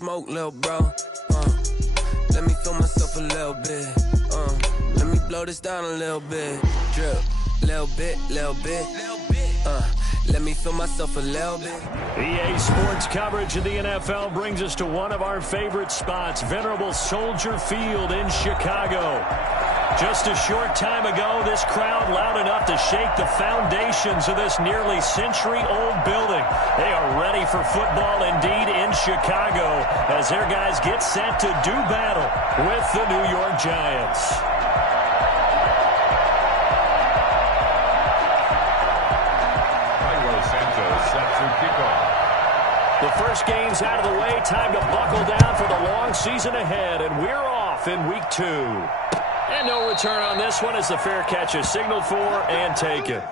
smoke, little bro. Let me feel myself a little bit. Let me blow this down a little bit. Drip, little bit, little bit. Let me feel myself a little bit. EA Sports coverage of the NFL brings us to one of our favorite spots, venerable Soldier Field in Chicago. Just a short time ago, this crowd loud enough to shake the foundations of this nearly century-old building. They are ready for football indeed in Chicago as their guys get set to do battle with the New York Giants. The first game's out of the way. Time to buckle down for the long season ahead, and we're off in week 2. And no return on this one as the fair catch is signaled for and taken.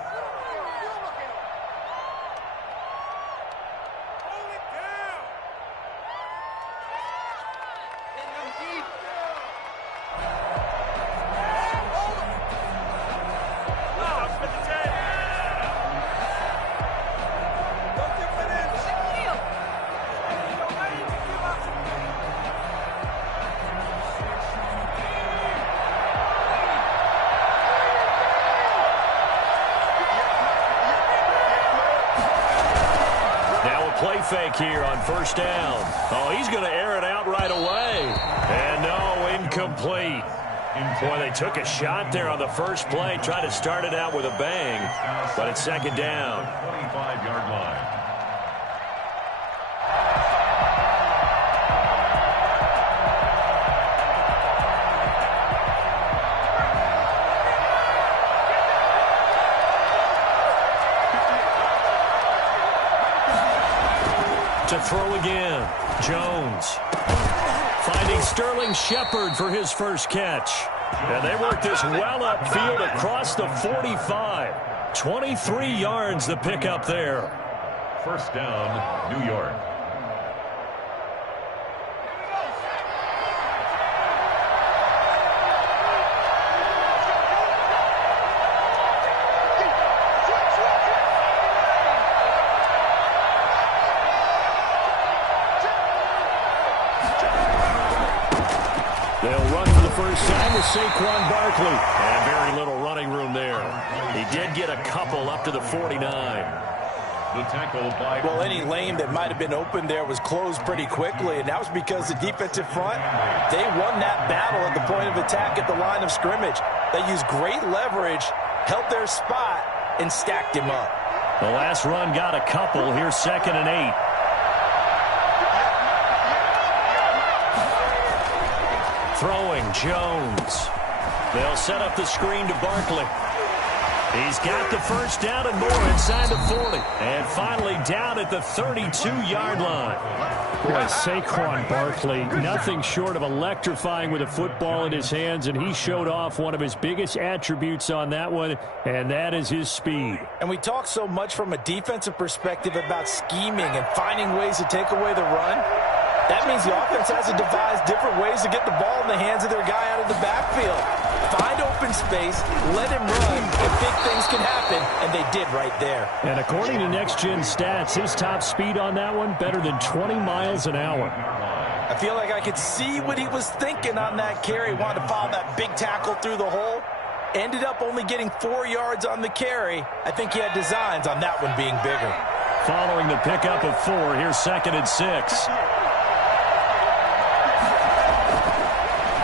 Play fake here on first down. Oh, he's going to air it out right away. And no, incomplete. Boy, they took a shot there on the first play, tried to start it out with a bang, but it's second down. 25-yard line. To throw again, Jones. Finding Sterling Shepard for his first catch. And they work this well upfield across the 45. 23 yards the pickup there. First down, New York. They'll run for the first time with Saquon Barkley. And very little running room there. He did get a couple up to the 49. The tackle by... Well, any lane that might have been open there was closed pretty quickly, and that was because the defensive front, they won that battle at the point of attack at the line of scrimmage. They used great leverage, held their spot, and stacked him up. The last run got a couple. Here's 2nd and 8. Throwing, Jones. They'll set up the screen to Barkley. He's got the first down and more inside the 40. And finally down at the 32-yard line. Boy, Saquon Barkley, nothing short of electrifying with a football in his hands, and he showed off one of his biggest attributes on that one, and that is his speed. And we talk so much from a defensive perspective about scheming and finding ways to take away the run. That means the offense has to devise different ways to get the ball in the hands of their guy out of the backfield. Find open space, let him run, and big things can happen, and they did right there. And according to Next Gen Stats, his top speed on that one, better than 20 miles an hour. I feel like I could see what he was thinking on that carry. Wanted to follow that big tackle through the hole. Ended up only getting 4 yards on the carry. I think he had designs on that one being bigger. Following the pickup of 4, here's 2nd and 6.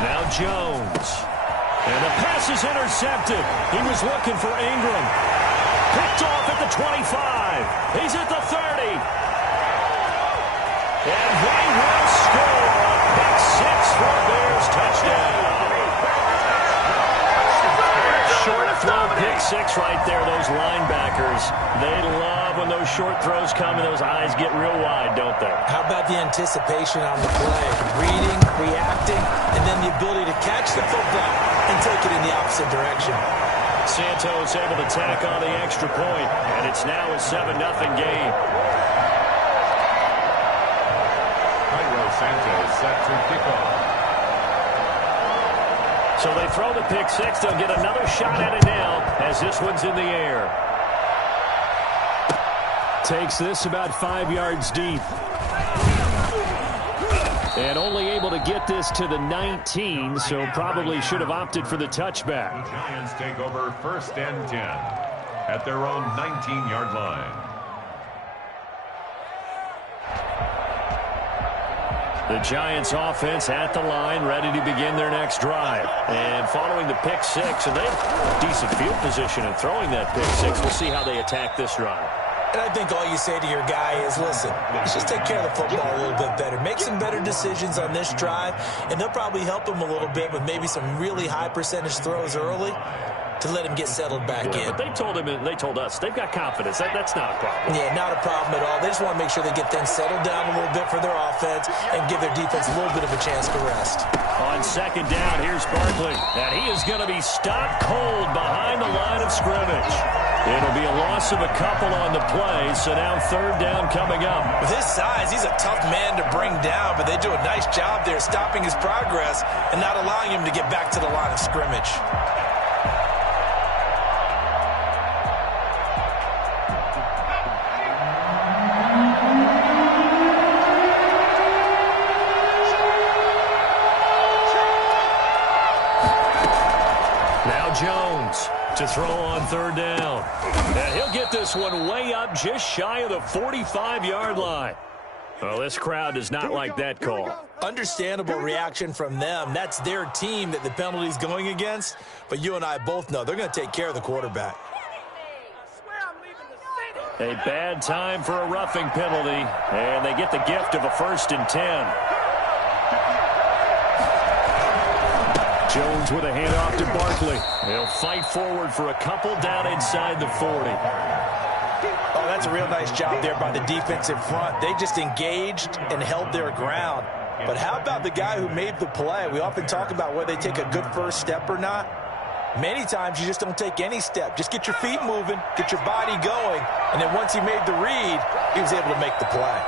Now Jones. And the pass is intercepted. He was looking for Ingram. Picked off at the 25. He's at the 30. And they will score. Pick 6 for a Bears touchdown. Short throw, pick 6 right there. Those linebackers, they love when those short throws come and those eyes get real wide, don't they? How about the anticipation on the play? Reading, reacting, and then the ability to catch the football and take it in the opposite direction. Santos able to tack on the extra point, and it's now a 7-0 game. Cairo Santos set to kick off. So they throw the pick 6. They'll get another shot at it now as this one's in the air. Takes this about 5 yards deep. And only able to get this to the 19, so probably should have opted for the touchback. The Giants take over 1st and 10 at their own 19-yard line. The Giants offense at the line, ready to begin their next drive. And following the pick six, and they have decent field position in throwing that pick six. We'll see how they attack this drive. And I think all you say to your guy is, listen, let's just take care of the football a little bit better. Make some better decisions on this drive, and they'll probably help him a little bit with maybe some really high percentage throws early to let him get settled back in. But they told him, and they told us, they've got confidence. That's not a problem. Yeah, not a problem at all. They just want to make sure they get things settled down a little bit for their offense and give their defense a little bit of a chance to rest. On 2nd down, here's Barkley. And he is going to be stopped cold behind the line of scrimmage. It'll be a loss of a couple on the play, so now 3rd down coming up. With his size, he's a tough man to bring down, but they do a nice job there stopping his progress and not allowing him to get back to the line of scrimmage. Jones to throw on 3rd down. And he'll get this one way up just shy of the 45-yard line. Well, this crowd does not like that call. Understandable reaction from them. That's their team that the penalty's going against. But you and I both know they're going to take care of the quarterback. A bad time for a roughing penalty. And they get the gift of a 1st and 10. Jones with a handoff to Barkley. He'll fight forward for a couple down inside the 40. Oh, that's a real nice job there by the defensive front. They just engaged and held their ground. But how about the guy who made the play? We often talk about whether they take a good first step or not. Many times you just don't take any step. Just get your feet moving, get your body going, and then once he made the read, he was able to make the play.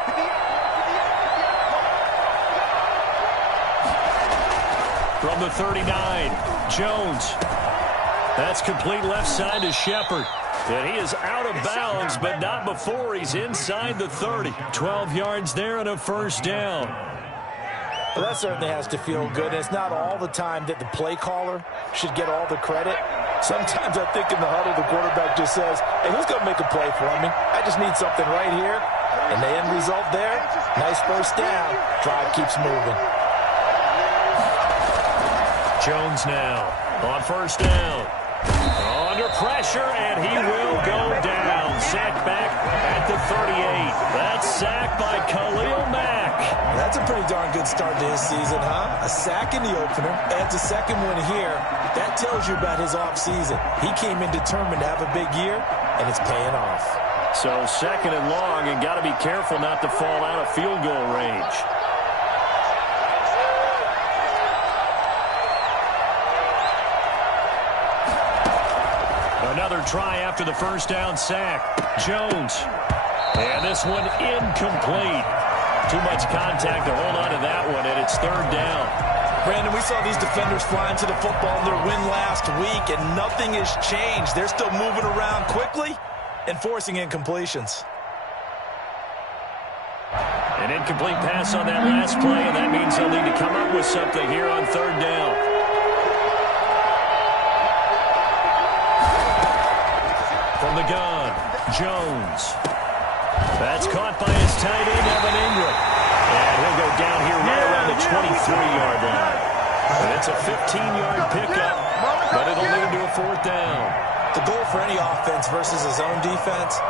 From the 39, Jones. That's complete left side to Shepard. And he is out of bounds, but not before he's inside the 30. 12 yards there and a 1st down. Well, that certainly has to feel good. It's not all the time that the play caller should get all the credit. Sometimes I think in the huddle, the quarterback just says, hey, who's going to make a play for me? I just need something right here. And the end result there, nice 1st down. Drive keeps moving. Jones now on 1st down. Under pressure, and he will go down. Sacked back at the 38. That's sacked by Khalil Mack. That's a pretty darn good start to his season, huh? A sack in the opener, adds a 2nd one here. That tells you about his offseason. He came in determined to have a big year, and it's paying off. So 2nd and long, and got to be careful not to fall out of field goal range. Another try after the 1st down sack. Jones. And this one incomplete. Too much contact to hold on to that one, and it's 3rd down. Brandon, we saw these defenders flying to the football in their win last week, and nothing has changed. They're still moving around quickly and forcing incompletions. An incomplete pass on that last play, and that means they'll need to come up with something here on 3rd down. From the gun, Jones. That's caught by his tight end, Evan Ingram. And he'll go down here right around the 23-yard line. And it's a 15-yard pickup, but it'll lead to a 4th down. The goal for any offense versus his own defense,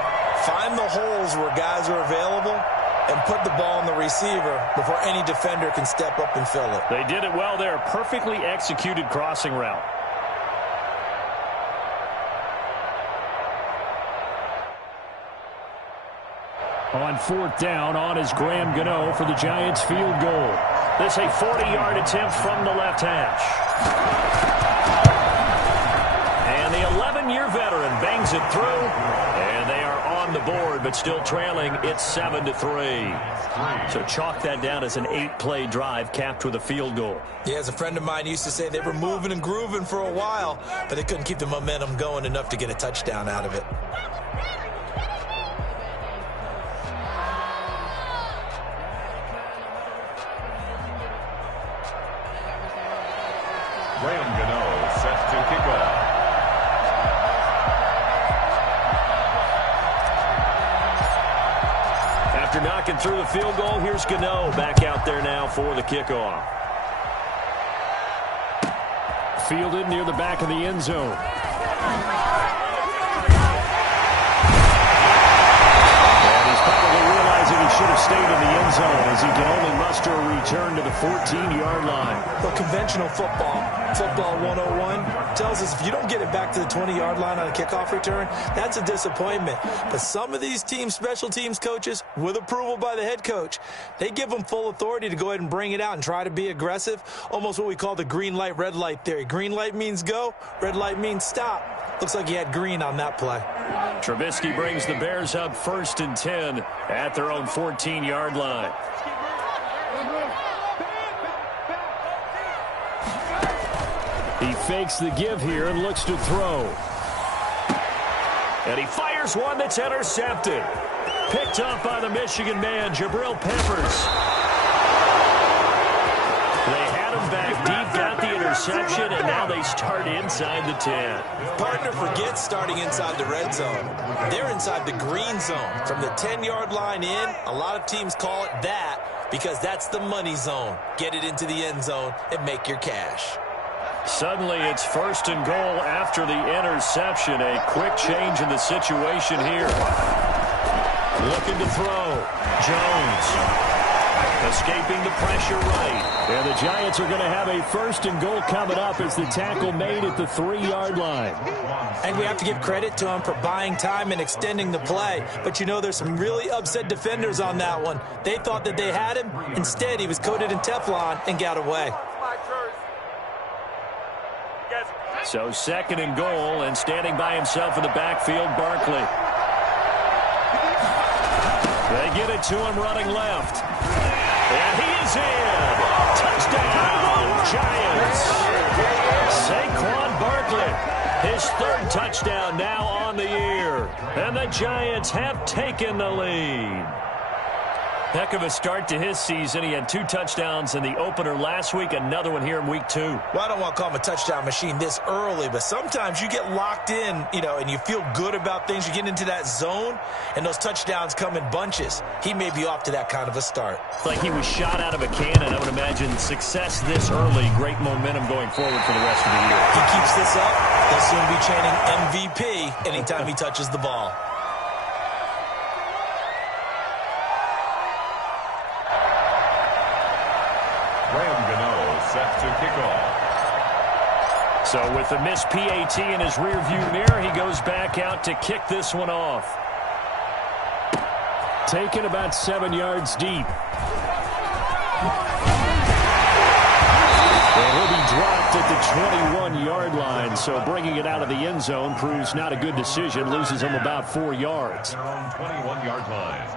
find the holes where guys are available and put the ball in the receiver before any defender can step up and fill it. They did it well there. Perfectly executed crossing route. On 4th down, on is Graham Gano for the Giants field goal. This a 40-yard attempt from the left hash. And the 11-year veteran bangs it through, and they are on the board, but still trailing. It's 7-3. So chalk that down as an 8-play drive capped with a field goal. Yeah, as a friend of mine used to say, they were moving and grooving for a while, but they couldn't keep the momentum going enough to get a touchdown out of it. Graham Gano set to kick off. After knocking through the field goal, here's Gano back out there now for the kickoff. Fielded near the back of the end zone. He should have stayed in the end zone as he can only muster a return to the 14-yard line. Well, conventional football 101, tells us if you don't get it back to the 20-yard line on a kickoff return, that's a disappointment. But some of these teams, special teams coaches, with approval by the head coach, they give them full authority to go ahead and bring it out and try to be aggressive, almost what we call the green light, red light theory. Green light means go, red light means stop. Looks like he had green on that play. Trubisky brings the Bears up 1st and 10 at their own 14-yard line. He fakes the give here and looks to throw. And he fires one that's intercepted. Picked up by the Michigan man, Jabril Peppers. They had him back deep, got the interception, and now they start inside the 10. Partner forgets starting inside the red zone. They're inside the green zone. From the 10-yard line in, a lot of teams call it that because that's the money zone. Get it into the end zone and make your cash. Suddenly it's 1st and goal after the interception. A quick change in the situation here. Looking to throw. Jones. Escaping the pressure right. And the Giants are going to have a 1st and goal coming up as the tackle made at the 3-yard line. And we have to give credit to him for buying time and extending the play. But, you know, there's some really upset defenders on that one. They thought that they had him. Instead, he was coated in Teflon and got away. So 2nd and goal, and standing by himself in the backfield, Barkley. They get it to him running left. And he is in. Touchdown, Giants. Saquon Barkley, his 3rd touchdown now on the year. And the Giants have taken the lead. Heck of a start to his season. He had 2 touchdowns in the opener last week, another one here in week 2. Well, I don't want to call him a touchdown machine this early, but sometimes you get locked in, you know, and you feel good about things. You get into that zone, and those touchdowns come in bunches. He may be off to that kind of a start. It's like he was shot out of a cannon. I would imagine success this early, great momentum going forward for the rest of the year. He keeps this up, they'll soon be chanting MVP anytime he touches the ball. Graham Gano set to kick off. So with the missed PAT in his rearview mirror, he goes back out to kick this one off. Taken about 7 yards deep. And he'll be dropped at the 21-yard line, so bringing it out of the end zone proves not a good decision, loses him about 4 yards. Their own 21-yard line.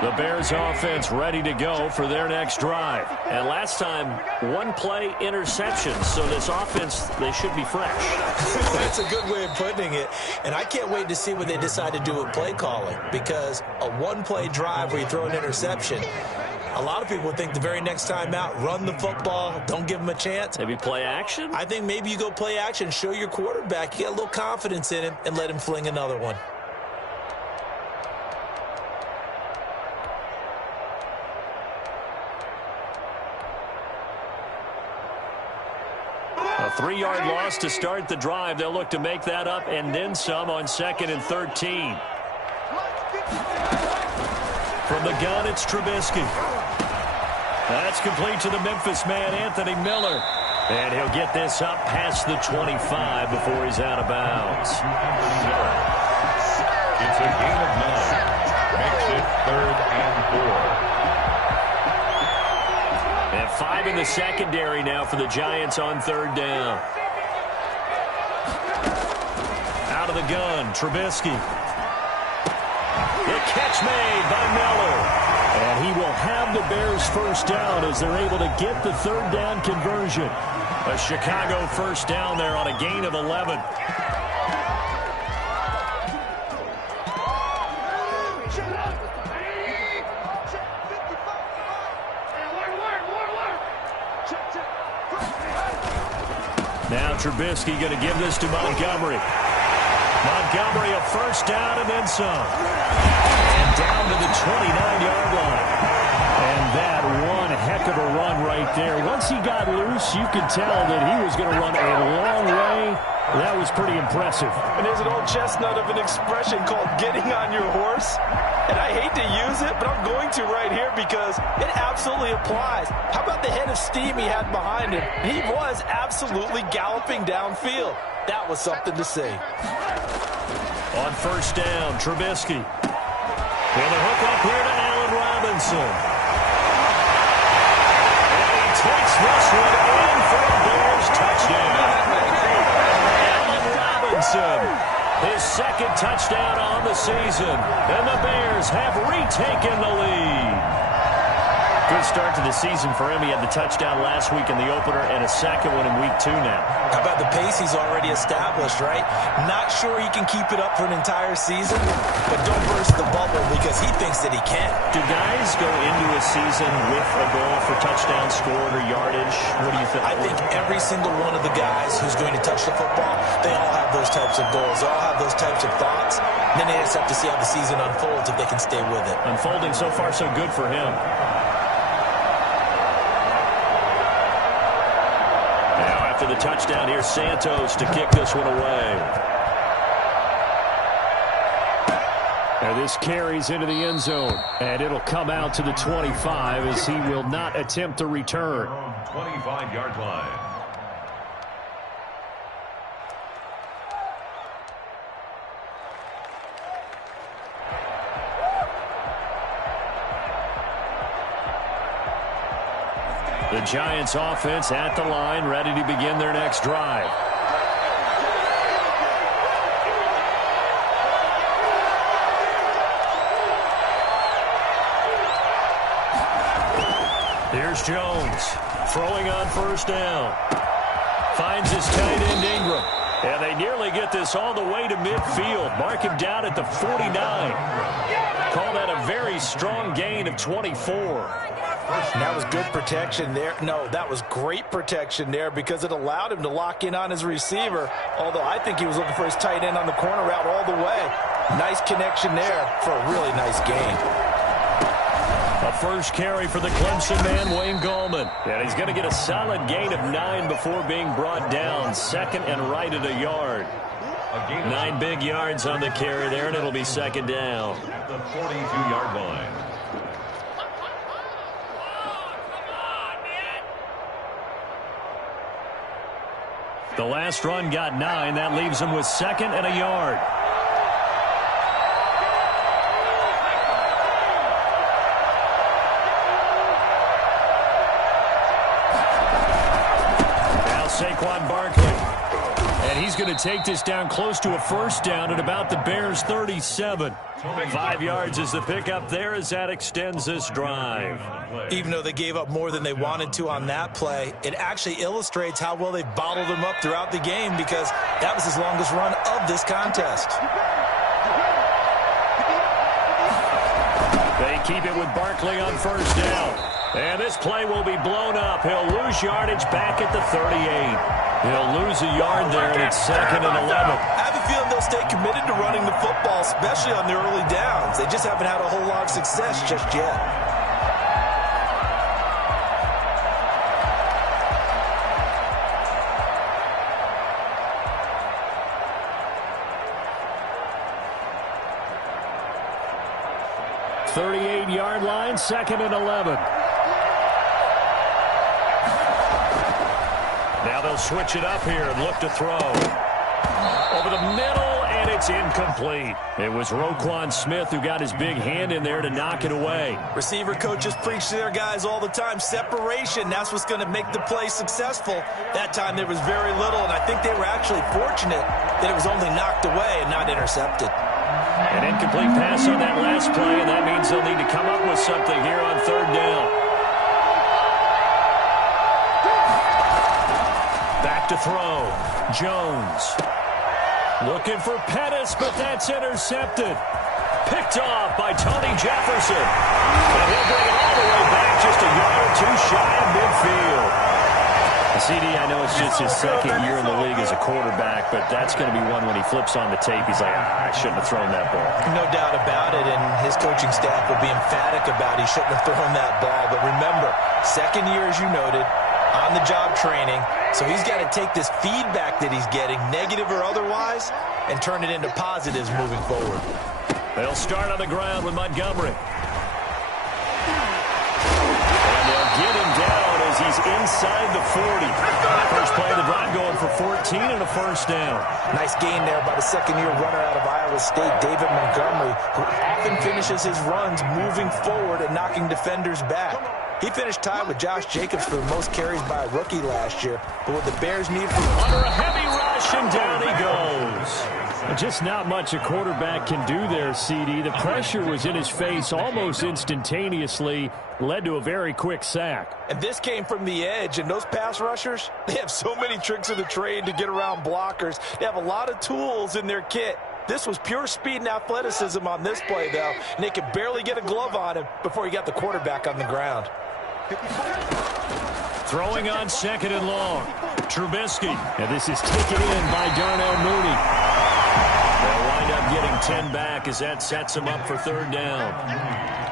The Bears offense ready to go for their next drive. And last time, 1-play interception. So this offense, they should be fresh. That's a good way of putting it. And I can't wait to see what they decide to do with play calling. Because a 1-play drive where you throw an interception, a lot of people think the very next time out, run the football, don't give them a chance. Maybe play action? I think maybe you go play action, show your quarterback, you get a little confidence in him, and let him fling another one. A 3-yard loss to start the drive. They'll look to make that up and then some on 2nd and 13. From the gun, it's Trubisky. That's complete to the Memphis man, Anthony Miller. And he'll get this up past the 25 before he's out of bounds. It's a gain of 9. Makes it 3rd and 4. And 5 in the secondary now for the Giants on 3rd down. Out of the gun, Trubisky. The catch made by Miller. And he will have the Bears 1st down as they're able to get the 3rd down conversion. A Chicago 1st down there on a gain of 11. Now Trubisky going to give this to Montgomery. Montgomery a first down and then some. And down to the 29-yard line. And that one heck of a run right there. Once he got loose, you could tell that he was going to run a long way. That was pretty impressive. And there's an old chestnut of an expression called getting on your horse. And I hate to use it, but I'm going to right here because it absolutely applies. How about the head of steam he had behind him? He was absolutely galloping downfield. That was something to see. On first down, Trubisky. And a hook up here to Allen Robinson. And he takes this one in for a Bears touchdown. Allen Robinson, his second touchdown on the season. And the Bears have retaken the lead. Good start to the season for him. He had the touchdown last week in the opener and a second one in week 2 now. How about the pace he's already established, right? Not sure he can keep it up for an entire season, but don't burst the bubble because he thinks that he can. Do guys go into a season with a goal for touchdown scored or yardage? What do you think? I think every single one of the guys who's going to touch the football, they all have those types of goals. They all have those types of thoughts. And then they just have to see how the season unfolds if they can stay with it. Unfolding so far so good for him. After the touchdown, here's Santos to kick this one away. Now this carries into the end zone, and it'll come out to the 25 as he will not attempt to return. 25-yard line. The Giants offense at the line, ready to begin their next drive. Here's Jones, throwing on first down. Finds his tight end Ingram. And they nearly get this all the way to midfield. Mark him down at the 49. Call that a very strong gain of 24. And that was good protection there. No, that was great protection there because it allowed him to lock in on his receiver, although I think he was looking for his tight end on the corner route all the way. Nice connection there for a really nice gain. A first carry for the Clemson man, Wayne Gallman. And he's going to get a solid gain of 9 before being brought down. Second and right at a yard. 9 big yards on the carry there, and it'll be second down. At the 42-yard line. The last run got 9. That leaves him with second and a yard. Now Saquon Barkley. And he's going to take this down close to a first down at about the Bears' 37. 5 yards is the pickup there as that extends this drive. Even though they gave up more than they wanted to on that play, it actually illustrates how well they bottled him up throughout the game because that was his longest run of this contest. They keep it with Barkley on first down. And this play will be blown up. He'll lose yardage back at the 38. He'll lose a yard there, and it's second and 11. I have a feeling they'll stay committed to running the football, especially on the early downs. They just haven't had a whole lot of success just yet. Yard line, second and 11. Now they'll switch it up here and look to throw. Over the middle, and it's incomplete. It was Roquan Smith who got his big hand in there to knock it away. Receiver coaches preach to their guys all the time. Separation, that's what's going to make the play successful. That time there was very little, and I think they were actually fortunate that it was only knocked away and not intercepted. An incomplete pass on that last play, and that means they'll need to come up with something here on third down. Back to throw. Jones. Looking for Pettis, but that's intercepted. Picked off by Tony Jefferson. And he'll bring it all the way back just a yard or two shy of midfield. just his second year in the league as a quarterback, but that's going to be one when he flips on the tape, he's like, I shouldn't have thrown that ball. No doubt about it, and his coaching staff will be emphatic about he shouldn't have thrown that ball. But remember, second year, as you noted, on-the-job training, so he's got to take this feedback that he's getting, negative or otherwise, and turn it into positives moving forward. They'll start on the ground with Montgomery. Get him down as he's inside the 40. First play of the drive going for 14 and a first down. Nice gain there by the second-year runner out of Iowa State, David Montgomery, who often finishes his runs moving forward and knocking defenders back. He finished tied with Josh Jacobs for the most carries by a rookie last year. But what the Bears need from under a heavy rush, and down he goes. Just not much a quarterback can do there, CD. The pressure was in his face almost instantaneously, led to a very quick sack. And this came from the edge, and those pass rushers, they have so many tricks of the trade to get around blockers. They have a lot of tools in their kit. This was pure speed and athleticism on this play, though, and they could barely get a glove on him before he got the quarterback on the ground. Throwing on second and long. Trubisky. And this is taken in by Darnell Mooney. They'll wind up getting 10 back as that sets him up for third down.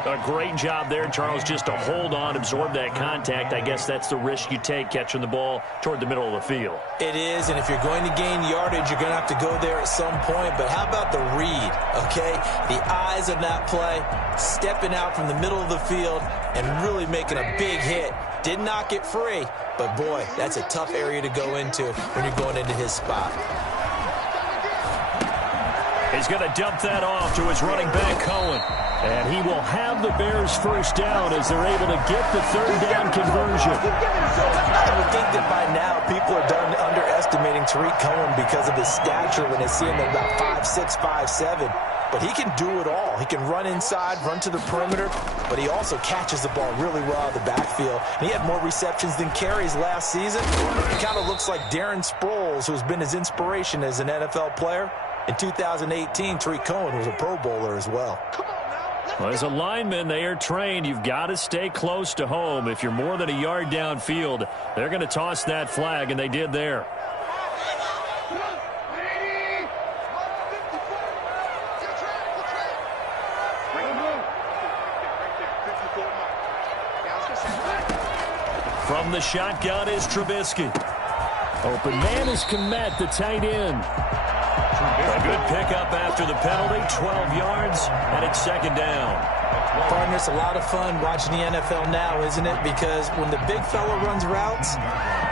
A great job there, Charles, just to hold on, absorb that contact. I guess that's the risk you take catching the ball toward the middle of the field. It is, and if you're going to gain yardage, you're going to have to go there at some point. But how about the read, okay? The eyes of that play, stepping out from the middle of the field and really making a big hit. Did not get free, but boy, that's a tough area to go into when you're going into his spot. He's going to dump that off to his running back, Cohen. And he will have the Bears first down as they're able to get the third down conversion. I would think that by now people are done underestimating Tarik Cohen because of his stature when they see him at about 5'6", 5'7". But he can do it all. He can run inside, run to the perimeter, but he also catches the ball really well out of the backfield. And he had more receptions than carries last season. It kind of looks like Darren Sproles, who's been his inspiration as an NFL player. In 2018, Tarik Cohen was a Pro Bowler as well. Well, as a lineman, they are trained. You've got to stay close to home. If you're more than a yard downfield, they're going to toss that flag, and they did there. From the shotgun is Trubisky. Open man is Kmet, the tight end. A good pickup after the penalty, 12 yards, and it's second down. Partner, it's a lot of fun watching the NFL now, isn't it? Because when the big fella runs routes,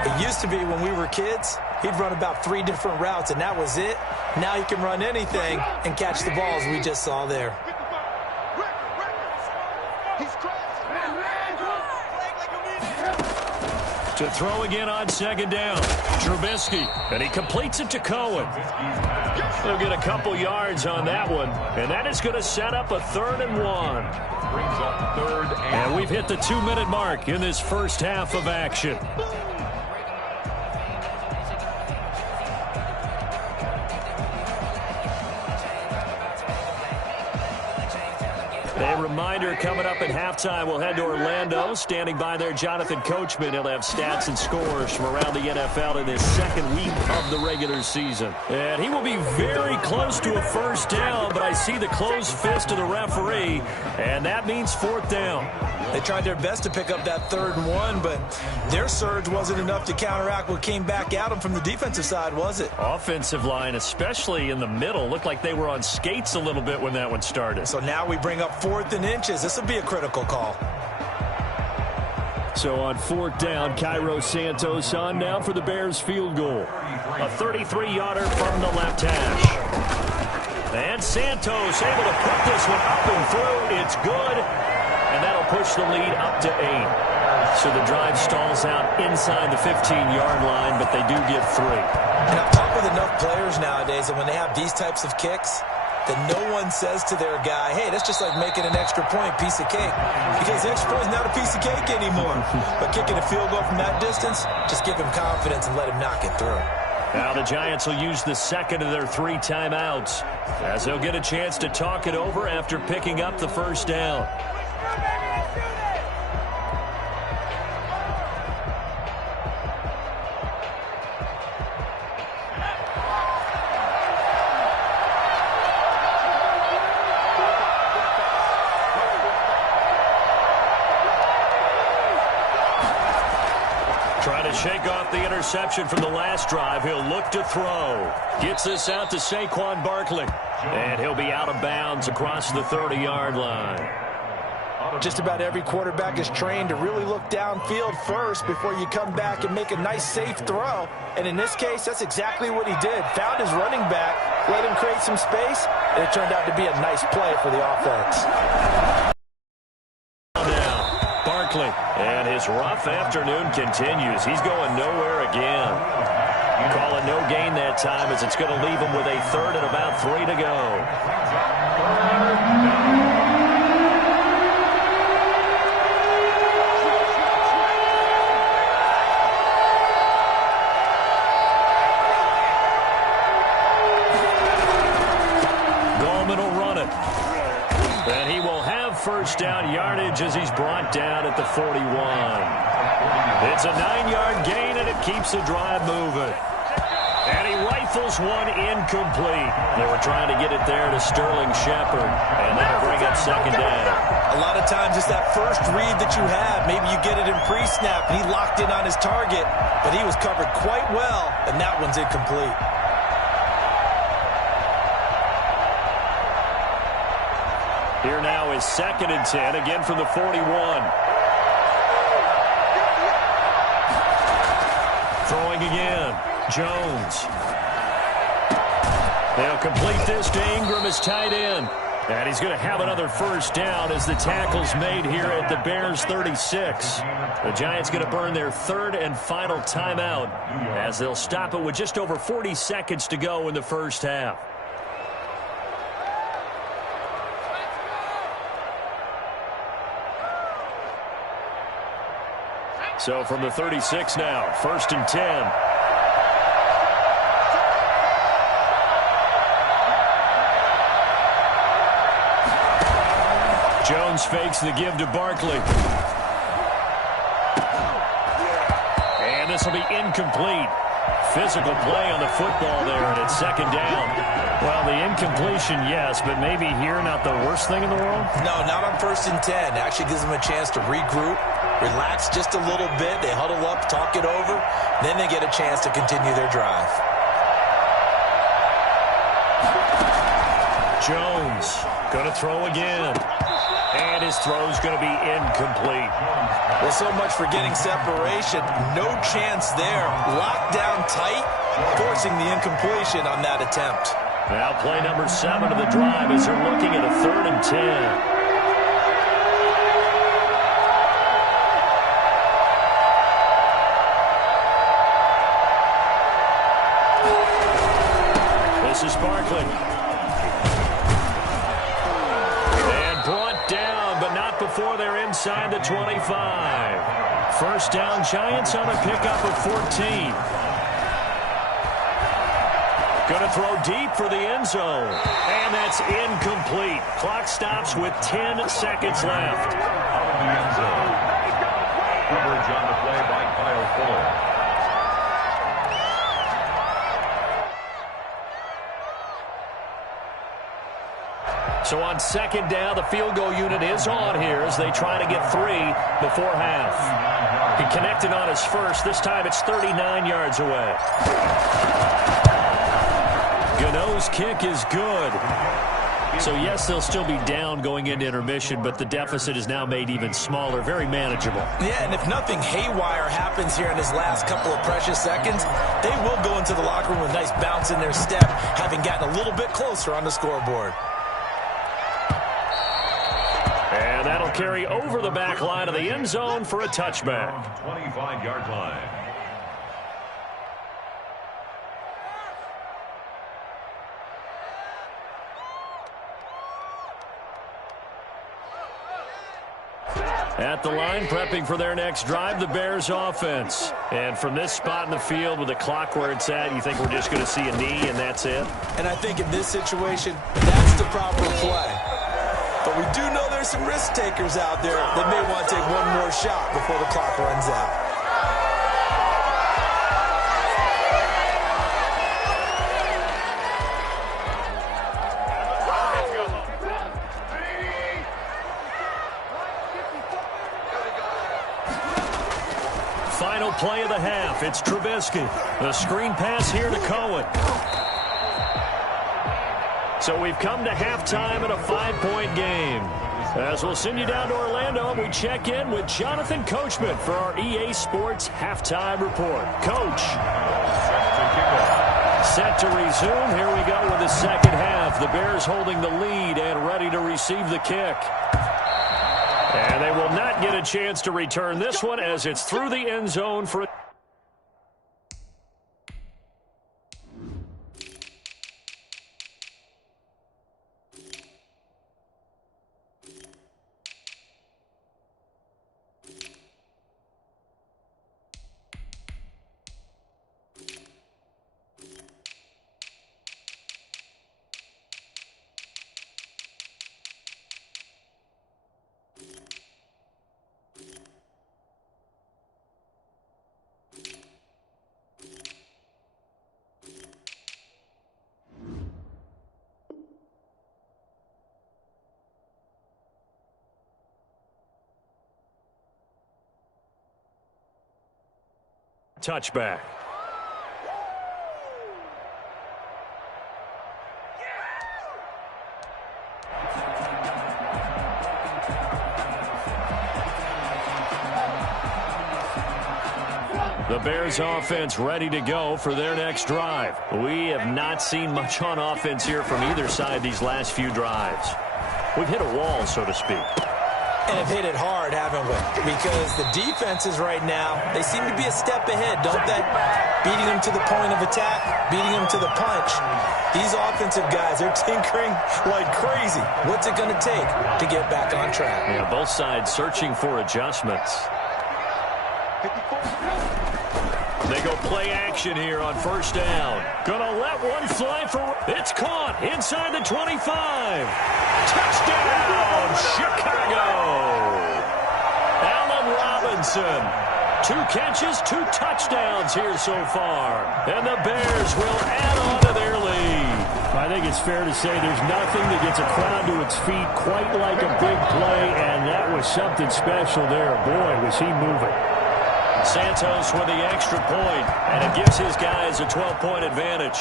it used to be when we were kids, he'd run about 3 different routes, and that was it. Now he can run anything and catch the balls we just saw there. To throw again on second down, Trubisky, and he completes it to Cohen. They'll get a couple yards on that one, and that is going to set up a 3rd and 1. Brings up third and we've hit the 2-minute mark in this first half of action. A reminder, coming up at halftime, we'll head to Orlando. Standing by there, Jonathan Coachman. He'll have stats and scores from around the NFL in this second week of the regular season. And he will be very close to a first down, but I see the closed fist of the referee, and that means 4th down. They tried their best to pick up that 3rd and 1, but their surge wasn't enough to counteract what came back at them from the defensive side, was it? Offensive line, especially in the middle, looked like they were on skates a little bit when that one started. So now we bring up 4th and inches. This will be a critical call. So on 4th down, Cairo Santos on now for the Bears field goal. A 33-yarder from the left hash. And Santos able to put this one up and through. It's good. And that'll push the lead up to 8. So the drive stalls out inside the 15-yard line, but they do get 3. And I've talked with enough players nowadays, and when they have these types of kicks, that no one says to their guy, hey, that's just like making an extra point, piece of cake. Because the extra point is not a piece of cake anymore. But kicking a field goal from that distance, just give him confidence and let him knock it through. Now the Giants will use the second of their 3 timeouts as they'll get a chance to talk it over after picking up the first down. Trying to shake off the interception from the last drive. He'll look to throw. Gets this out to Saquon Barkley. And he'll be out of bounds across the 30-yard line. Just about every quarterback is trained to really look downfield first before you come back and make a nice, safe throw. And in this case, that's exactly what he did. Found his running back, let him create some space, and it turned out to be a nice play for the offense. And his rough afternoon continues. He's going nowhere again. Call it no gain that time, as it's going to leave him with a third and about 3 to go. Gallman will run it. And he will have first down yardage as he's brought down at the 41. It's a 9-yard gain, and it keeps the drive moving. And he rifles one incomplete. They were trying to get it there to Sterling Shepard, and that'll bring up second down. A lot of times it's that first read that you have. Maybe you get it in pre-snap, and he locked in on his target, but he was covered quite well, and that one's incomplete. Here now is 2nd and 10, again from the 41. Throwing again, Jones. They'll complete this to Ingram as tight end. And he's going to have another first down as the tackle's made here at the Bears 36. The Giants going to burn their third and final timeout as they'll stop it with just over 40 seconds to go in the first half. So from the 36 now, 1st and 10. Jones fakes the give to Barkley. And this will be incomplete. Physical play on the football there, and it's 2nd down. Well, the incompletion, yes, but maybe here not the worst thing in the world? No, not on 1st and 10. Actually gives them a chance to regroup, relax just a little bit. They huddle up, talk it over. Then they get a chance to continue their drive. Jones going to throw again. And his throw's going to be incomplete. Well, so much for getting separation. No chance there. Locked down tight, forcing the incompletion on that attempt. Now play number 7 of the drive as they're looking at a 3rd and 10. This is Barkley. And brought down, but not before they're inside the 25. First down, Giants on a pickup of 14. Going to throw deep for the end zone. And that's incomplete. Clock stops with 10 seconds left. Out of the end zone. Coverage on the play by Kyle Fuller. So on 2nd down, the field goal unit is on here as they try to get 3 before half. He connected on his first. This time it's 39 yards away. Gano's kick is good. So, yes, they'll still be down going into intermission, but the deficit is now made even smaller, very manageable. Yeah, and if nothing haywire happens here in his last couple of precious seconds, they will go into the locker room with a nice bounce in their step, having gotten a little bit closer on the scoreboard. And that'll carry over the back line of the end zone for a touchback. 25-yard line. At the line, prepping for their next drive, the Bears offense. And from this spot in the field with the clock where it's at, you think we're just going to see a knee and that's it? And I think in this situation, that's the proper play. But we do know there's some risk takers out there that may want to take one more shot before the clock runs out. final play of the half. It's Trubisky. The screen pass here to Cohen. So we've come to halftime in a 5-point game. As we'll send you down to Orlando, we check in with Jonathan Coachman for our EA Sports Halftime Report. Coach. Set to resume. Here we go with the second half. The Bears holding the lead and ready to receive the kick. And they will not get a chance to return this one as it's through the end zone for... touchback. The Bears offense ready to go for their next drive. We have not seen much on offense here from either side these last few drives. We've hit a wall, so to speak. And have hit it hard, haven't we? Because the defenses right now, they seem to be a step ahead, don't they? Beating them to the point of attack, beating them to the punch. These offensive guys are tinkering like crazy. What's it going to take to get back on track? Yeah, both sides searching for adjustments. They go play action here on first down. Gonna let one fly for... It's caught inside the 25. Touchdown, Chicago. Allen Robinson. 2 catches, 2 touchdowns here so far. And the Bears will add on to their lead. I think it's fair to say there's nothing that gets a crowd to its feet quite like a big play, and that was something special there. Boy, was he moving. Santos with the extra point, and it gives his guys a 12-point advantage.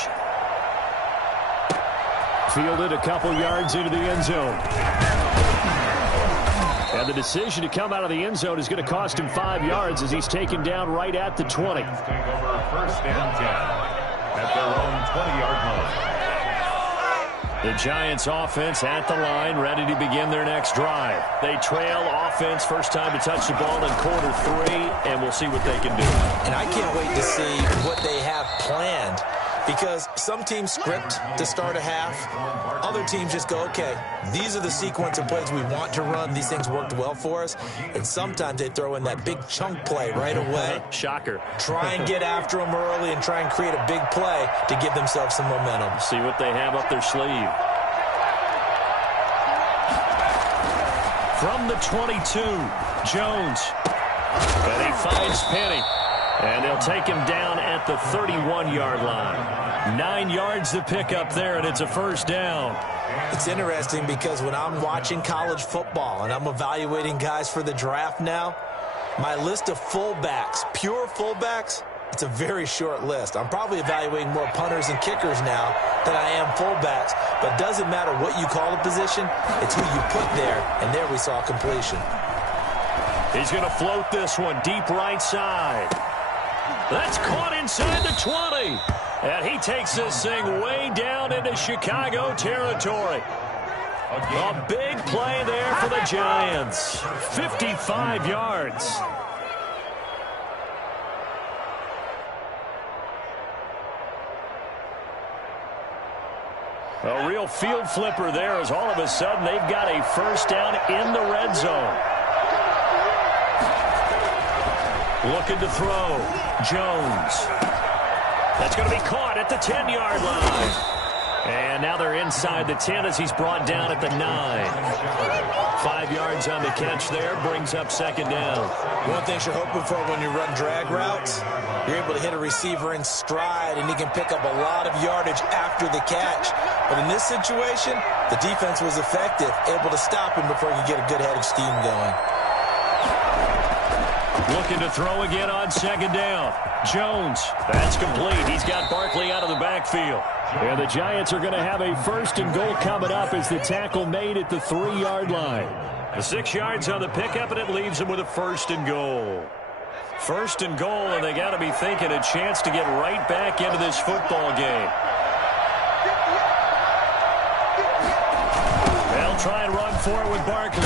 Fielded a couple yards into the end zone. And the decision to come out of the end zone is going to cost him 5 yards as he's taken down right at the 20. Take over first and 10 at their own 20-yard line. The Giants offense at the line, ready to begin their next drive. They trail offense, first time to touch the ball in quarter 3, and we'll see what they can do. And I can't wait to see what they have planned, because some teams script to start a half. Other teams just go, okay, these are the sequence of plays we want to run. These things worked well for us. And sometimes they throw in that big chunk play right away. Shocker. Try and get after them early and try and create a big play to give themselves some momentum. See what they have up their sleeve. From the 22, Jones. And he finds Penny. And they'll take him down at the 31-yard line. 9 yards to pick up there, and it's a first down. It's interesting because when I'm watching college football and I'm evaluating guys for the draft now, my list of fullbacks, pure fullbacks, it's a very short list. I'm probably evaluating more punters and kickers now than I am fullbacks, but it doesn't matter what you call the position, it's who you put there, and there we saw completion. He's going to float this one deep right side. That's caught inside the 20. And he takes this thing way down into Chicago territory. A big play there for the Giants. 55 yards. A real field flipper there as all of a sudden they've got a first down in the red zone. Looking to throw. Jones. That's going to be caught at the 10-yard line. And now they're inside the 10 as he's brought down at the 9. 5 yards on the catch there, brings up second down. One thing you're hoping for when you run drag routes, you're able to hit a receiver in stride, and he can pick up a lot of yardage after the catch. But in this situation, the defense was effective, able to stop him before he could get a good head of steam going. Looking to throw again on second down. Jones, that's complete. He's got Barkley out of the backfield. And the Giants are going to have a first and goal coming up as the tackle made at the 3-yard line. The 6 yards on the pickup, and it leaves them with a first and goal. First and goal, and they got to be thinking a chance to get right back into this football game. They'll try and run for it with Barkley.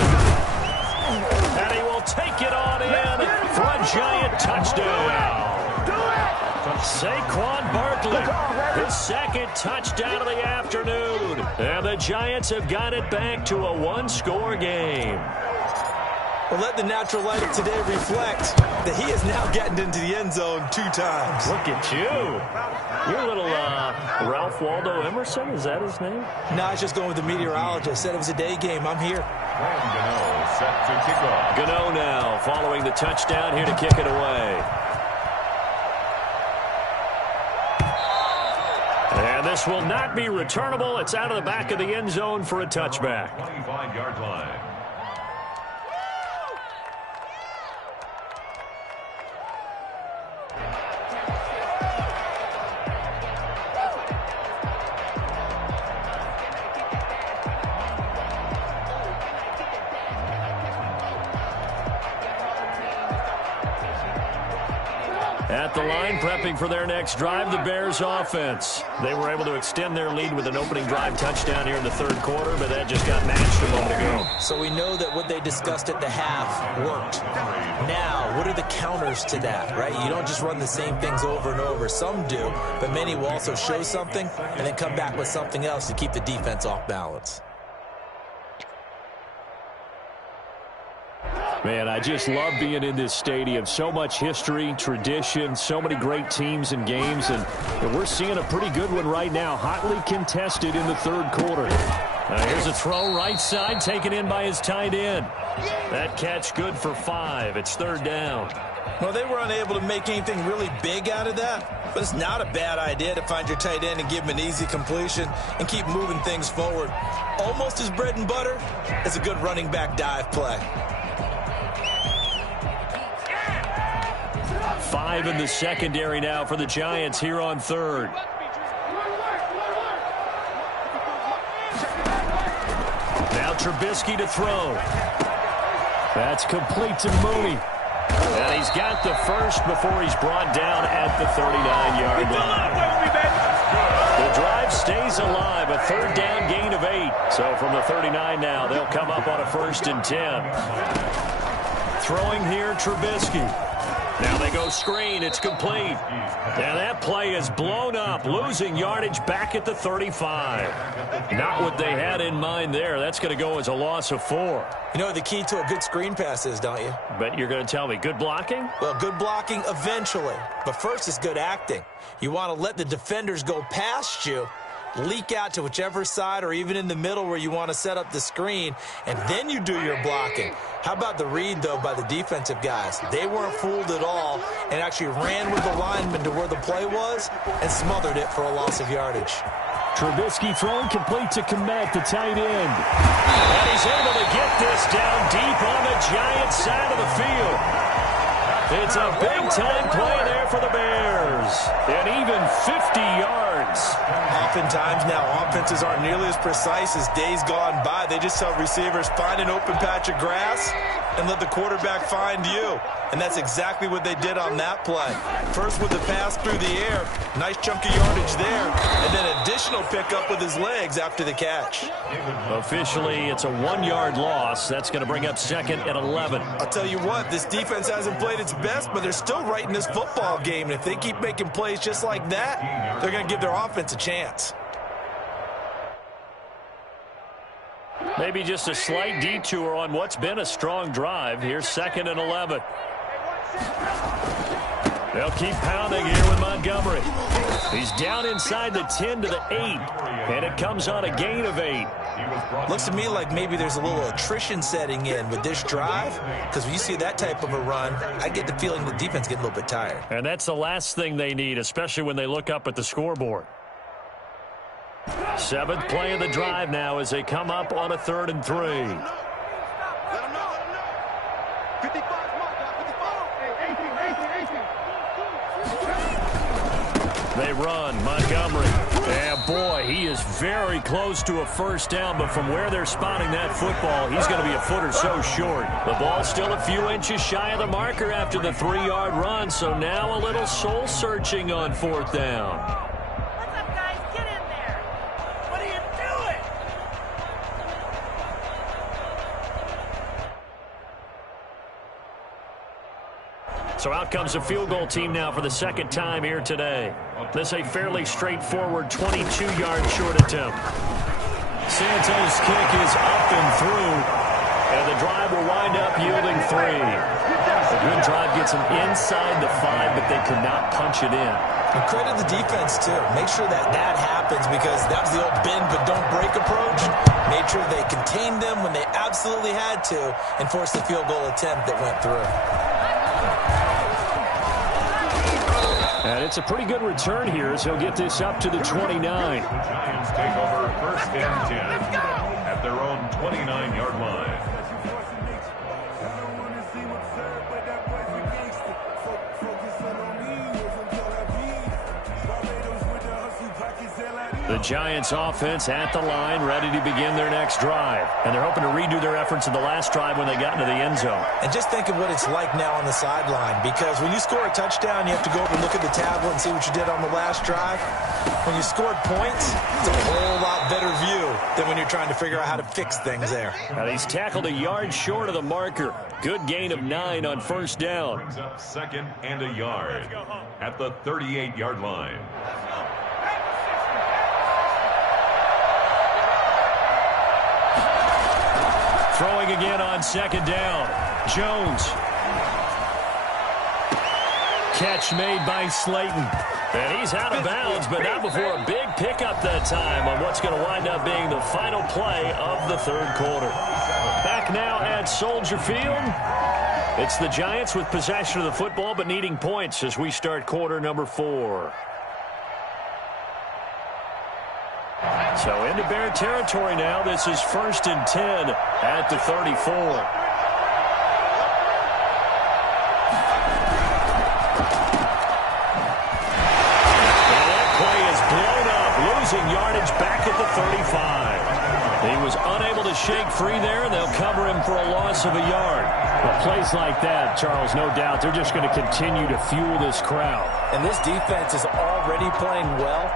And he will take it on in for a Giant touchdown. Saquon Barkley, his second touchdown of the afternoon. And the Giants have got it back to a one-score game. Well, let the natural light of today reflect that he has now gotten into the end zone 2 times. Look at you. You're a little Ralph Waldo Emerson, is that his name? No, I was just going with the meteorologist. Said it was a day game. I'm here. Gano set to kick off. Gano now following the touchdown here to kick it away. And this will not be returnable. It's out of the back of the end zone for a touchback. 25-yard line. At the line, prepping for their next drive, the Bears offense. They were able to extend their lead with an opening drive touchdown here in the third quarter, but that just got matched a moment ago. So we know that what they discussed at the half worked. Now, what are the counters to that, right? You don't just run the same things over and over. Some do, but many will also show something and then come back with something else to keep the defense off balance. Man, I just love being in this stadium. So much history, tradition, so many great teams and games, and we're seeing a pretty good one right now, hotly contested in the third quarter. Here's a throw right side, taken in by his tight end. That catch good for 5. It's third down. Well, they were unable to make anything really big out of that, but it's not a bad idea to find your tight end and give him an easy completion and keep moving things forward. Almost as bread and butter as a good running back dive play. 5 in the secondary now for the Giants here on third. Now Trubisky to throw. That's complete to Mooney. And he's got the first before he's brought down at the 39-yard line. The drive stays alive, a third down gain of 8. So from the 39 now, they'll come up on a 1st and 10. Throwing here, Trubisky. Now they go screen. It's complete. And that play is blown up, losing yardage back at the 35. Not what they had in mind there. That's going to go as a loss of 4. You know what the key to a good screen pass is, don't you? But you're going to tell me, good blocking? Well, good blocking eventually. But first is good acting. You want to let the defenders go past you, leak out to whichever side or even in the middle where you want to set up the screen, and then you do your blocking. How about the read, though, by the defensive guys? They weren't fooled at all and actually ran with the lineman to where the play was and smothered it for a loss of yardage. Trubisky throwing complete to Kmet, the tight end. And he's able to get this down deep on the Giants side of the field. It's a big-time play there for the Bears. And even 50 yards. Oftentimes now, offenses aren't nearly as precise as days gone by. They just tell receivers, find an open patch of grass and let the quarterback find you. And that's exactly what they did on that play. First with the pass through the air, nice chunk of yardage there, and then additional pickup with his legs after the catch. Officially, it's a 1-yard loss. That's going to bring up 2nd and 11. I'll tell you what, this defense hasn't played its best, but they're still right in this football game. And if they keep making plays just like that, they're going to give their offense a chance. Maybe just a slight detour on what's been a strong drive. Here's 2nd and 11. They'll keep pounding here with Montgomery. He's down inside the 10 to the 8, and it comes on a gain of 8. Looks to me like maybe there's a little attrition setting in with this drive, because when you see that type of a run, I get the feeling the defense gets a little bit tired. And that's the last thing they need, especially when they look up at the scoreboard. 7th play of the drive now as they come up on a 3rd and 3. They run. Montgomery. And boy, he is very close to a first down, but from where they're spotting that football, he's going to be a foot or so short. The ball's still a few inches shy of the marker after the 3-yard run, so now a little soul-searching on 4th down. What's up, guys? Get in there. What are you doing? So out comes a field goal team now for the second time here today. This a fairly straightforward 22-yard short attempt. Santos' kick is up and through, and the drive will wind up yielding 3. A good drive gets them inside the 5, but they could not punch it in. And credit the defense, too. Make sure that happens, because that was the old bend but don't break approach. Made sure they contained them when they absolutely had to and forced the field goal attempt that went through. And it's a pretty good return here as he'll get this up to the 29. The Giants take over 1st and 10 at their own 29-yard line. The Giants offense at the line, ready to begin their next drive. And they're hoping to redo their efforts in the last drive when they got into the end zone. And just think of what it's like now on the sideline, because when you score a touchdown, you have to go over and look at the tablet and see what you did on the last drive. When you scored points, it's a whole lot better view than when you're trying to figure out how to fix things there. Now he's tackled a yard short of the marker. Good gain of 9 on 1st down. Brings up 2nd and a yard at the 38-yard line. Throwing again on 2nd down. Jones. Catch made by Slayton. And he's out of bounds, but not before a big pickup that time on what's going to wind up being the final play of the 3rd quarter. Back now at Soldier Field. It's the Giants with possession of the football, but needing points as we start quarter number 4. So into Bear territory now. This is 1st and 10 at the 34. And that play is blown up, losing yardage back at the 35. He was unable to shake free there, and they'll cover him for a loss of a yard. Well, plays like that, Charles, no doubt, they're just going to continue to fuel this crowd. And this defense is already playing well,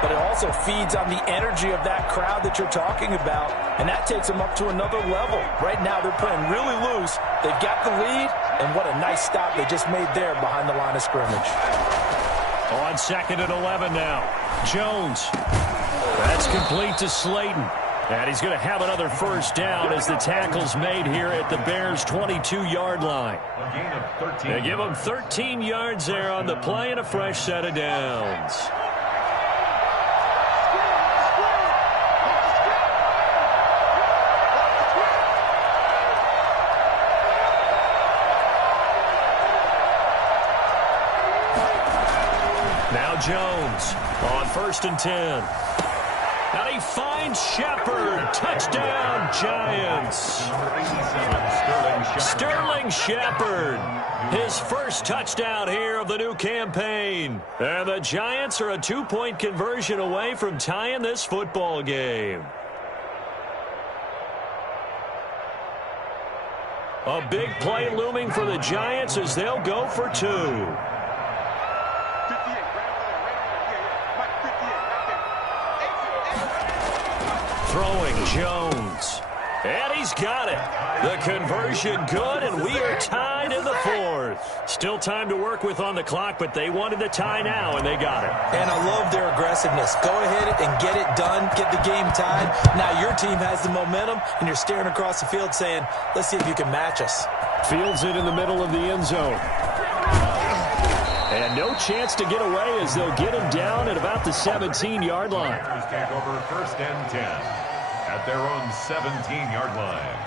but it also feeds on the energy of that crowd that you're talking about, and that takes them up to another level. Right now, they're playing really loose. They've got the lead, and what a nice stop they just made there behind the line of scrimmage. On 2nd and 11 now. Jones. That's complete to Slayton. And he's going to have another first down as the tackle's made here at the Bears' 22-yard line. A gain of 13. They give him 13 yards there on the play and a fresh set of downs. Now Jones on 1st and 10. And he finds Shepard. Touchdown, Giants. Sterling Shepard. His first touchdown here of the new campaign. And the Giants are a 2-point conversion away from tying this football game. A big play looming for the Giants as they'll go for 2. Throwing Jones. And he's got it. The conversion good, and we are tied in the 4th. Still time to work with on the clock, but they wanted the tie now, and they got it. And I love their aggressiveness. Go ahead and get it done. Get the game tied. Now your team has the momentum, and you're staring across the field saying, let's see if you can match us. Fields it in the middle of the end zone. And no chance to get away as they'll get him down at about the 17-yard line. Bears take over 1st and 10 at their own 17-yard line.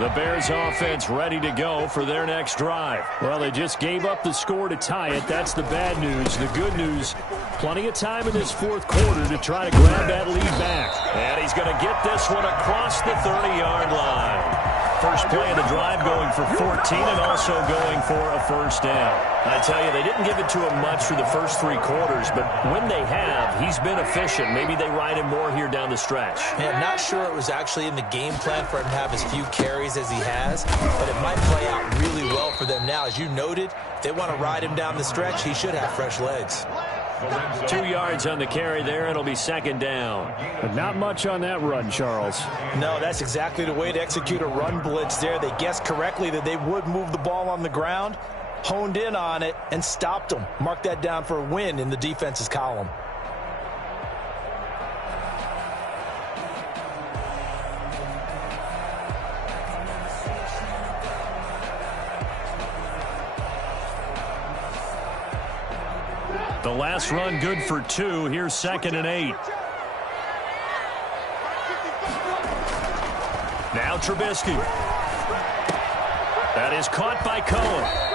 The Bears offense ready to go for their next drive. Well, they just gave up the score to tie it. That's the bad news. The good news, plenty of time in this 4th quarter to try to grab that lead back. And he's going to get this one across the 30-yard line. first play of the drive, going for 14 and also going for a first down. I tell you, they didn't give it to him much through the first 3 quarters, but when they have, he's been efficient. Maybe they ride him more here down the stretch. Yeah, I'm not sure it was actually in the game plan for him to have as few carries as he has, but it might play out really well for them now. As you noted, if they want to ride him down the stretch, he should have fresh legs. 2 yards on the carry there, and it'll be second down. But not much on that run, Charles. No, that's exactly the way to execute a run blitz there. They guessed correctly that they would move the ball on the ground, honed in on it, and stopped them. Mark that down for a win in the defense's column. The last run good for 2. Here's 2nd and 8. Now Trubisky. That is caught by Cohen.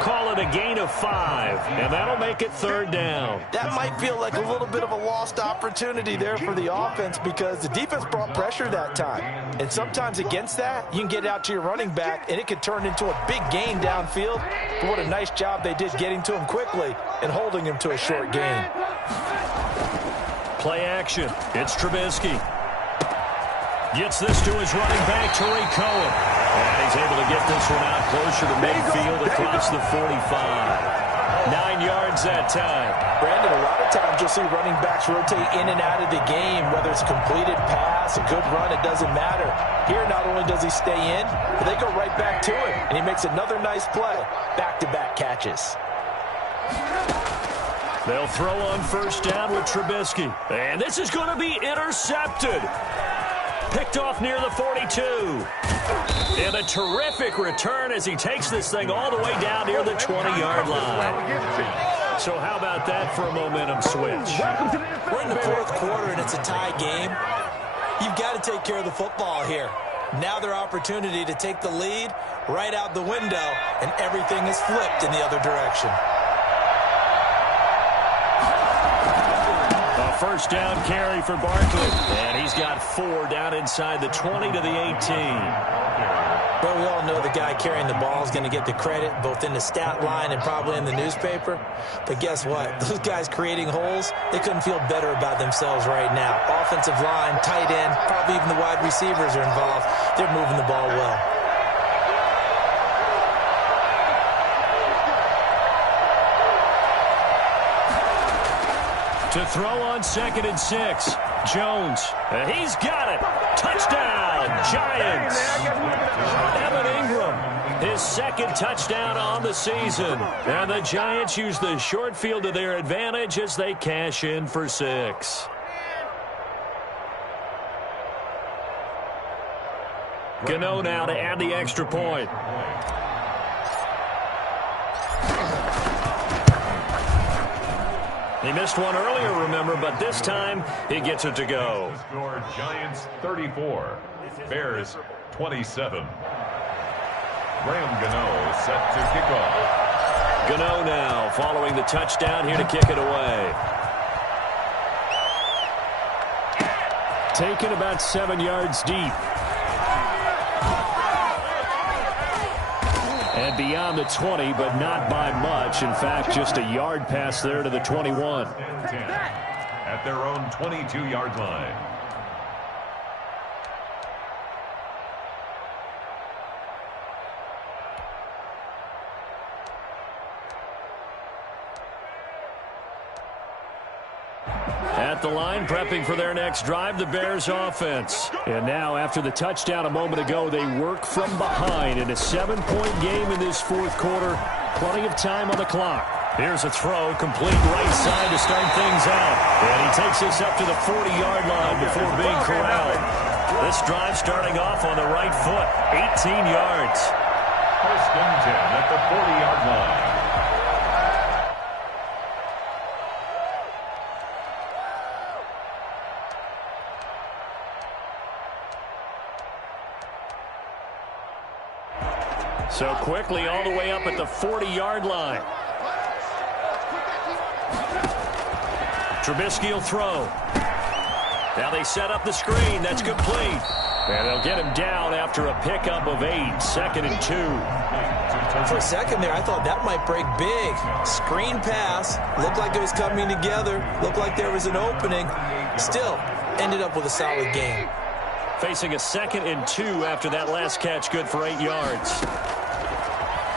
Call it a gain of 5, and that'll make it 3rd down. That might feel like a little bit of a lost opportunity there for the offense because the defense brought pressure that time. And sometimes against that, you can get out to your running back, and it could turn into a big gain downfield. But what a nice job they did getting to him quickly and holding him to a short gain. Play action. It's Trubisky. Gets this to his running back, Tariq Cohen. And he's able to get this one out closer to midfield across the 45. 9 yards that time. Brandon, a lot of times you'll see running backs rotate in and out of the game, whether it's a completed pass, a good run, it doesn't matter. Here, not only does he stay in, but they go right back to him, and he makes another nice play. Back-to-back catches. They'll throw on first down with Trubisky. And this is going to be intercepted. Picked off near the 42. And a terrific return as he takes this thing all the way down near the 20-yard line. So how about that for a momentum switch? We're in the 4th quarter, and it's a tie game. You've got to take care of the football here. Now their opportunity to take the lead right out the window, and everything is flipped in the other direction. First down carry for Barkley. And he's got 4 down inside the 20 to the 18. Well, we all know the guy carrying the ball is going to get the credit, both in the stat line and probably in the newspaper. But guess what? Those guys creating holes, they couldn't feel better about themselves right now. Offensive line, tight end, probably even the wide receivers are involved. They're moving the ball well. To throw on 2nd and 6. Jones. He's got it. Touchdown, Giants. Evan Ingram, his 2nd touchdown on the season. And the Giants use the short field to their advantage as they cash in for 6. Gano now to add the extra point. He missed one earlier, remember, but this time he gets it to go. Score Giants 34, Bears 27. Graham Gano set to kick off. Gano now following the touchdown here to kick it away. Taken about 7 yards deep. And beyond the 20, but not by much. In fact, just a yard pass there to the 21. At their own 22-yard line. At the line, prepping for their next drive, the Bears offense. And now, after the touchdown a moment ago, they work from behind in a 7-point game in this 4th quarter. Plenty of time on the clock. Here's a throw, complete right side to start things out. And he takes this up to the 40-yard line before being corralled. This drive starting off on the right foot, 18 yards. First and 10 at the 40-yard line. So quickly all the way up at the 40-yard line. Trubisky will throw. Now they set up the screen. That's complete. And they'll get him down after a pickup of 8, 2nd and 2. For a second there, I thought that might break big. Screen pass. Looked like it was coming together. Looked like there was an opening. Still, ended up with a solid game. Facing a 2nd and 2 after that last catch, good for 8 yards.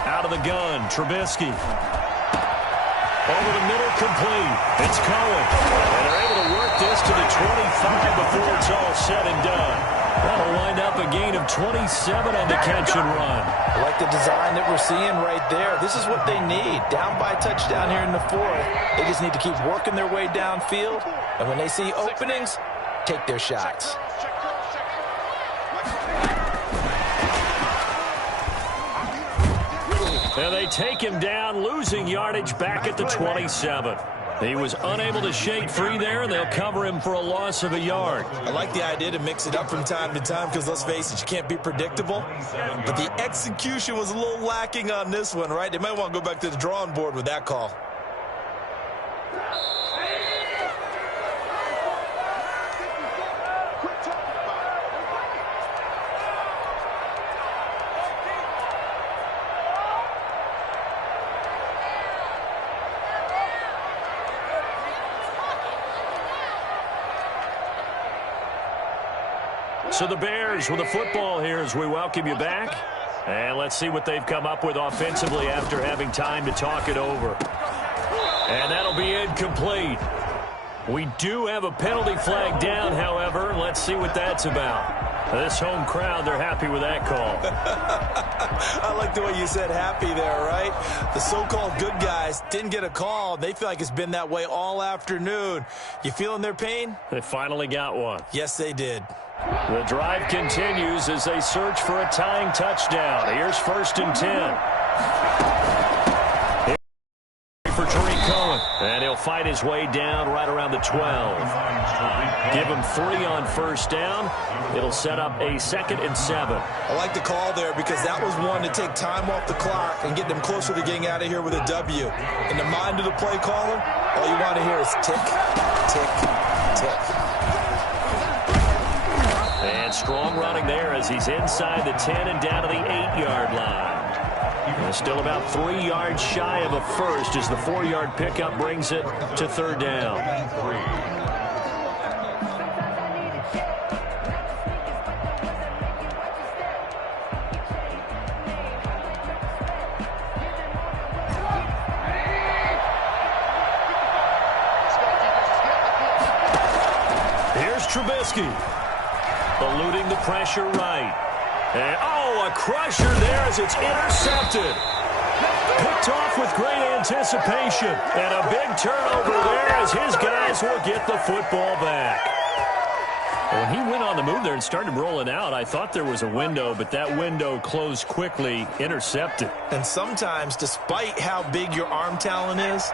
Out of the gun, Trubisky. Over the middle, complete. It's Cohen. And they're able to work this to the 25 before it's all said and done. That'll wind up a gain of 27 on the catch and run. I like the design that we're seeing right there. This is what they need. Down by a touchdown here in the 4th. They just need to keep working their way downfield. And when they see openings, take their shots. And they take him down, losing yardage back at the 27. He was unable to shake free there, and they'll cover him for a loss of a yard. I like the idea to mix it up from time to time because, let's face it, you can't be predictable. But the execution was a little lacking on this one, right? They might want to go back to the drawing board with that call. So the Bears with the football here as we welcome you back. And let's see what they've come up with offensively after having time to talk it over. And that'll be incomplete. We do have a penalty flag down, however. Let's see what that's about. This home crowd, they're happy with that call. I like the way you said happy there, right? The so-called good guys didn't get a call. They feel like it's been that way all afternoon. You feeling their pain? They finally got one. Yes, they did. The drive continues as they search for a tying touchdown. Here's 1st and 10. For Tariq Cohen. And he'll fight his way down right around the 12. Give him 3 on 1st down. It'll set up a 2nd and 7. I like the call there because that was one to take time off the clock and get them closer to getting out of here with a W. In the mind of the play caller, all you want to hear is tick, tick, tick. And strong running there as he's inside the 10 and down to the 8-yard line. And still about 3 yards shy of a first as the 4-yard pickup brings it to 3rd down. Here's Trubisky. Eluding the pressure right. And, a crusher there as it's intercepted. Picked off with great anticipation. And a big turnover there as his guys will get the football back. When he went on the move there and started rolling out, I thought there was a window, but that window closed quickly, intercepted. And sometimes, despite how big your arm talent is,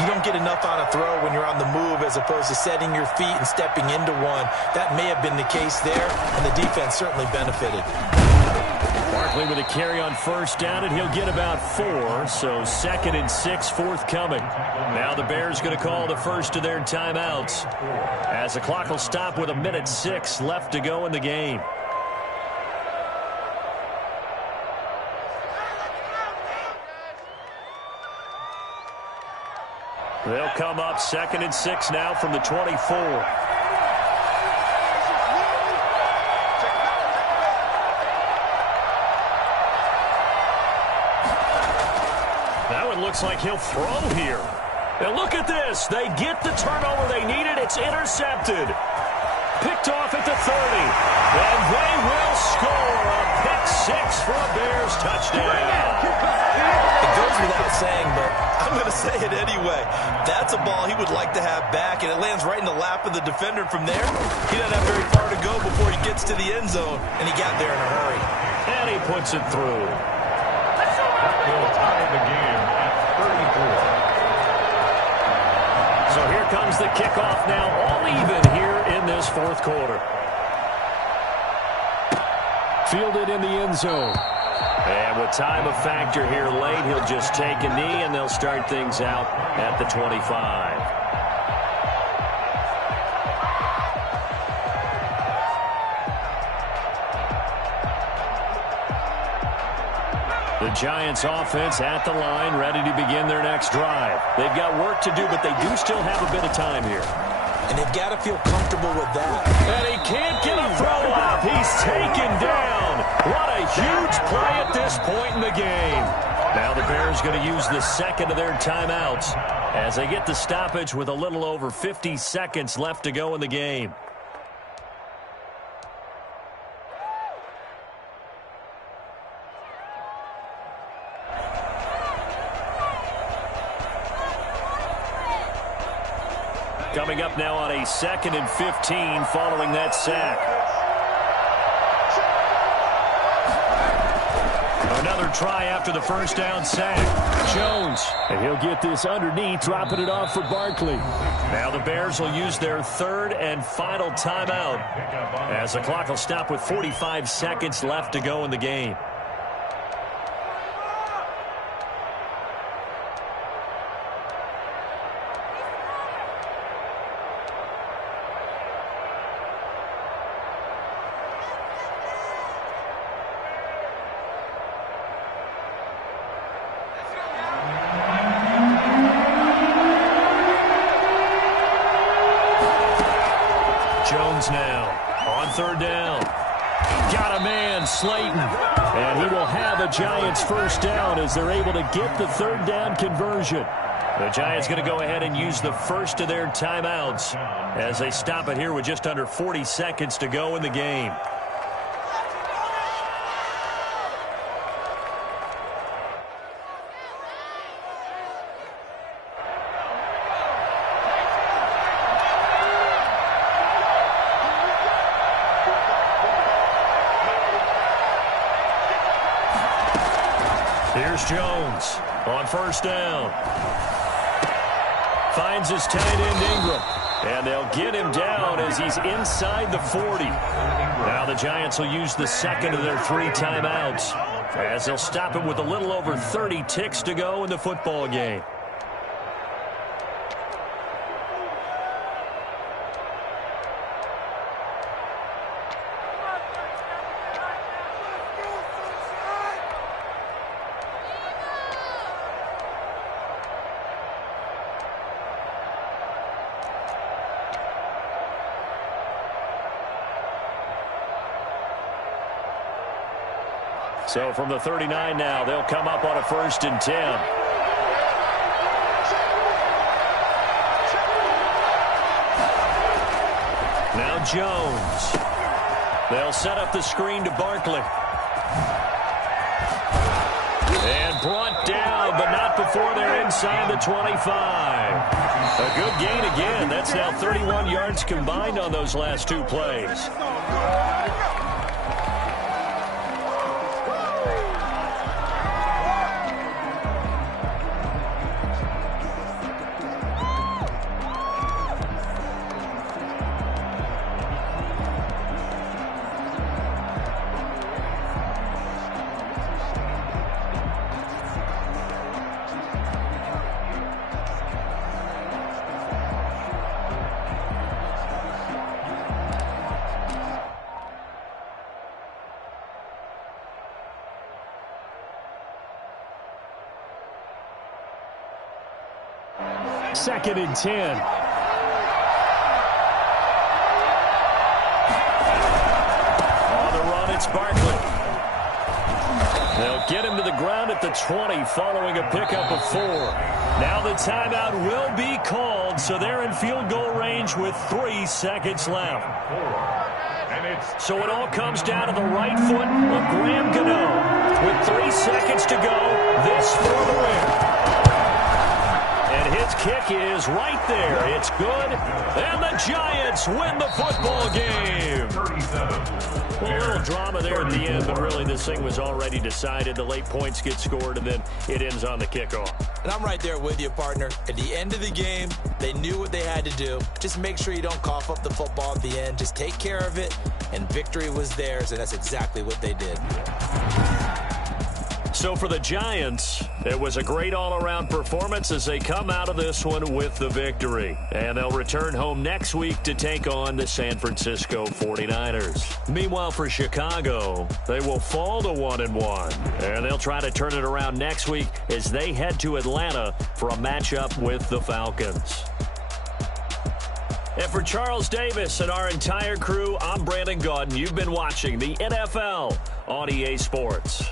you don't get enough on a throw when you're on the move as opposed to setting your feet and stepping into one. That may have been the case there, and the defense certainly benefited. Barkley with a carry on 1st down, and he'll get about 4, so 2nd and 6 forthcoming. Now the Bears going to call the first of their timeouts as the clock will stop with 1:06 left to go in the game. They'll come up 2nd and 6 now from the 24. Looks like he'll throw here. Now look at this. They get the turnover they needed. It's intercepted. Picked off at the 30. And they will score a pick 6 for a Bears touchdown. It goes without saying, but I'm going to say it anyway. That's a ball he would like to have back, and it lands right in the lap of the defender from there. He doesn't have very far to go before he gets to the end zone, and he got there in a hurry. And he puts it through. Will tie the game at 34. So here comes the kickoff now, all even here in this 4th quarter. Fielded in the end zone. And with time a factor here late, he'll just take a knee, and they'll start things out at the 25. The Giants offense at the line, ready to begin their next drive. They've got work to do, but they do still have a bit of time here. And they've got to feel comfortable with that. And he can't get a throw up. He's taken down. What a huge play at this point in the game. Now the Bears going to use the second of their timeouts as they get the stoppage with a little over 50 seconds left to go in the game. Coming up now on a 2nd and 15 following that sack. Another try after the first down sack. Jones. And he'll get this underneath, dropping it off for Barkley. Now the Bears will use their 3rd and final timeout as the clock will stop with 45 seconds left to go in the game. Now on 3rd down. Got a man, Slayton. And he will have a Giants first down as they're able to get the 3rd down conversion. The Giants going to go ahead and use the first of their timeouts as they stop it here with just under 40 seconds to go in the game. Here's Jones on 1st down. Finds his tight end Ingram. And they'll get him down as he's inside the 40. Now the Giants will use the second of their 3 timeouts as they'll stop him with a little over 30 ticks to go in the football game. So from the 39 now, they'll come up on a 1st and 10. Now Jones. They'll set up the screen to Barkley. And brought down, but not before they're inside the 25. A good gain again. That's now 31 yards combined on those last 2 plays. Second and 10. On the run, it's Barkley. They'll get him to the ground at the 20 following a pickup of 4. Now the timeout will be called, so they're in field goal range with 3 seconds left. So it all comes down to the right foot of Graham Gano. With 3 seconds to go, this for the win. And his kick is right there. It's good. And the Giants win the football game. Well, a little drama there at the end, but really this thing was already decided. The late points get scored, and then it ends on the kickoff. And I'm right there with you, partner. At the end of the game, they knew what they had to do. Just make sure you don't cough up the football at the end. Just take care of it, and victory was theirs, and that's exactly what they did. So for the Giants, it was a great all-around performance as they come out of this one with the victory. And they'll return home next week to take on the San Francisco 49ers. Meanwhile, for Chicago, they will fall to 1-1. And they'll try to turn it around next week as they head to Atlanta for a matchup with the Falcons. And for Charles Davis and our entire crew, I'm Brandon Gaudin. You've been watching the NFL on EA Sports.